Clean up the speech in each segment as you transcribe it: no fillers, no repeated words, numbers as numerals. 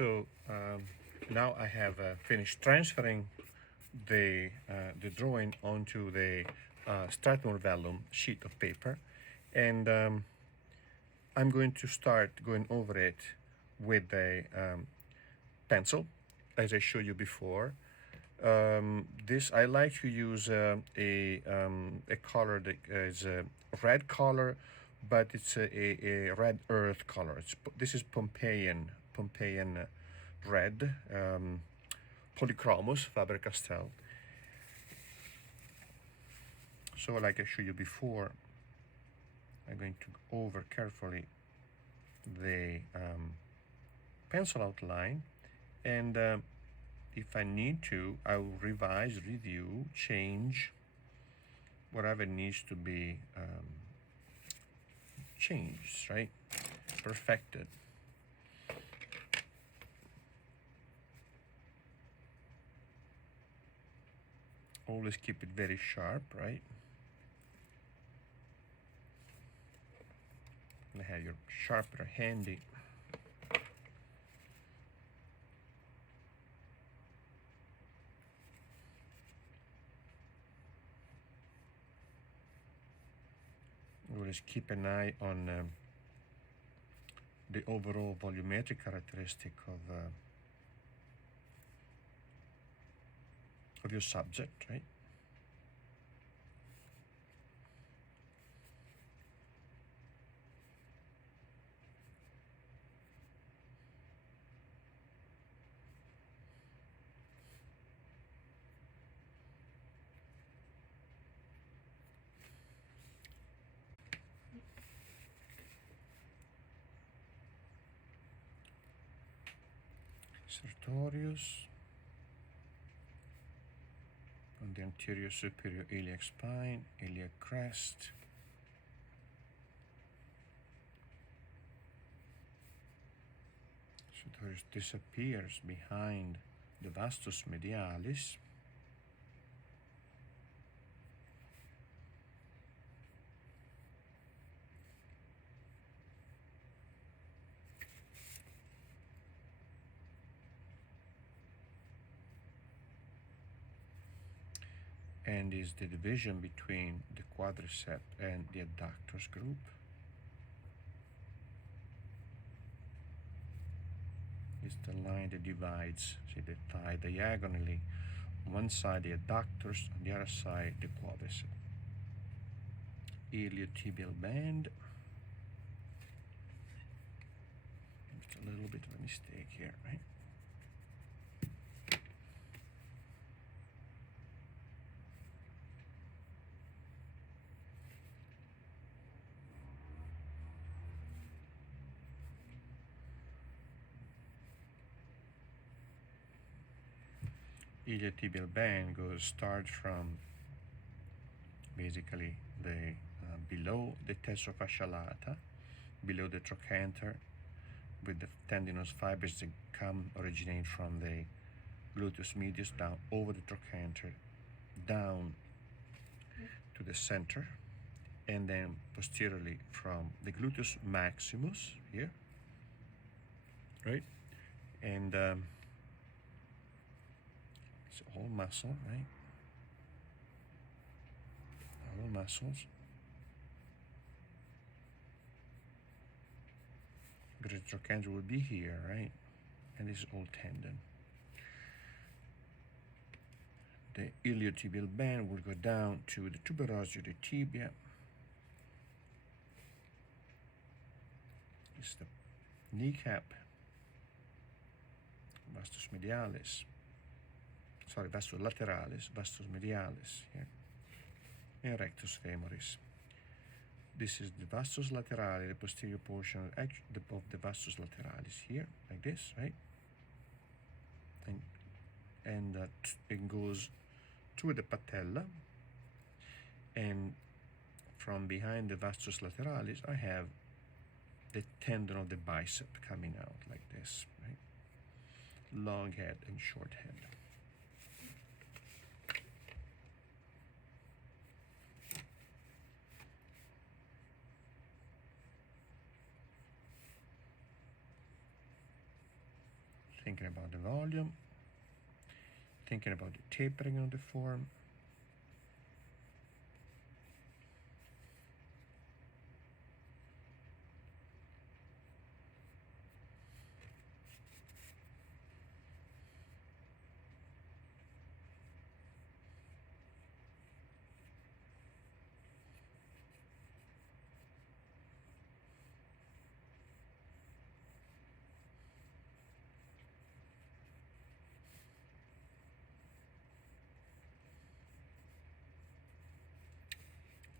So now I have finished transferring the drawing onto the Strathmore vellum sheet of paper, and I'm going to start going over it with a pencil, as I showed you before. This I like to use a color that is a red color, but it's a red earth color. This is Pompeian red, Polychromos Faber-Castell. So like I showed you before, I'm going to go over carefully the pencil outline, and if I need to, I will revise, review, change whatever needs to be changed, right? Perfected. Always keep it very sharp, right? And have your sharpener handy. Always keep an eye on the overall volumetric characteristic of your subject, right? Sertorius on the anterior superior iliac spine, iliac crest. Sertorius disappears behind the vastus medialis. And is the division between the quadricep and the adductors group. It's the line that divides, see, the thigh diagonally. On one side the adductors, on the other side the quadricep. Iliotibial band. It's a little bit of a mistake here, right? Iliotibial band starts from basically the below the tetrofascia lata, below the trochanter, with the tendinous fibers that originate from the gluteus medius down over the trochanter, down to the center, and then posteriorly from the gluteus maximus here, right? And it's all muscle, right? All muscles. But the trochanter will be here, right? And this is all tendon. The iliotibial band will go down to the tuberosity of the tibia. It's the kneecap, vastus medialis, sorry, vastus lateralis, vastus medialis here, and rectus femoris. This is the vastus lateralis, the posterior portion of the vastus lateralis here, like this, right? And it goes to the patella, and from behind the vastus lateralis, I have the tendon of the bicep coming out like this, right? Long head and short head. thinking about the volume, thinking about the tapering of the form.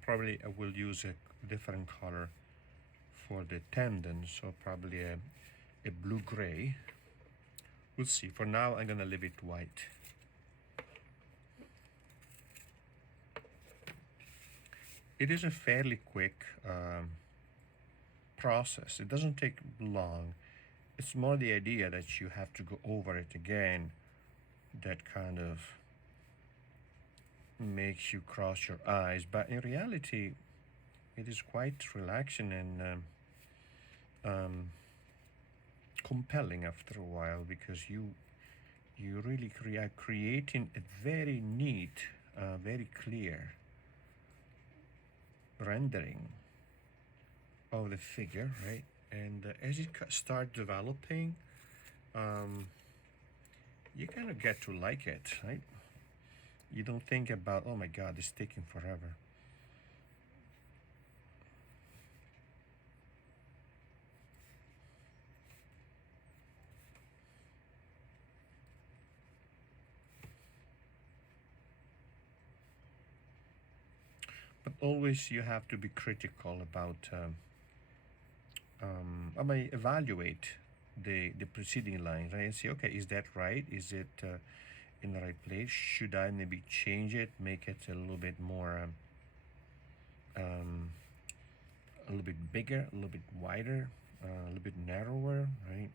Probably I will use a different color for the tendon, so probably a blue-gray. We'll see. For now, I'm gonna leave it white. It is a fairly quick process. It doesn't take long. It's more the idea that you have to go over it again that kind of makes you cross your eyes. But in reality, it is quite relaxing and compelling after a while, because you really are creating a very neat, very clear rendering of the figure, right? And as it starts developing, you kind of get to like it, right? You don't think about, oh my God, it's taking forever. But always you have to be critical about, I may evaluate the preceding lines, right? And say, okay, is that right? Is it in the right place? Should I maybe change it, make it a little bit more, a little bit bigger, a little bit wider, a little bit narrower, right?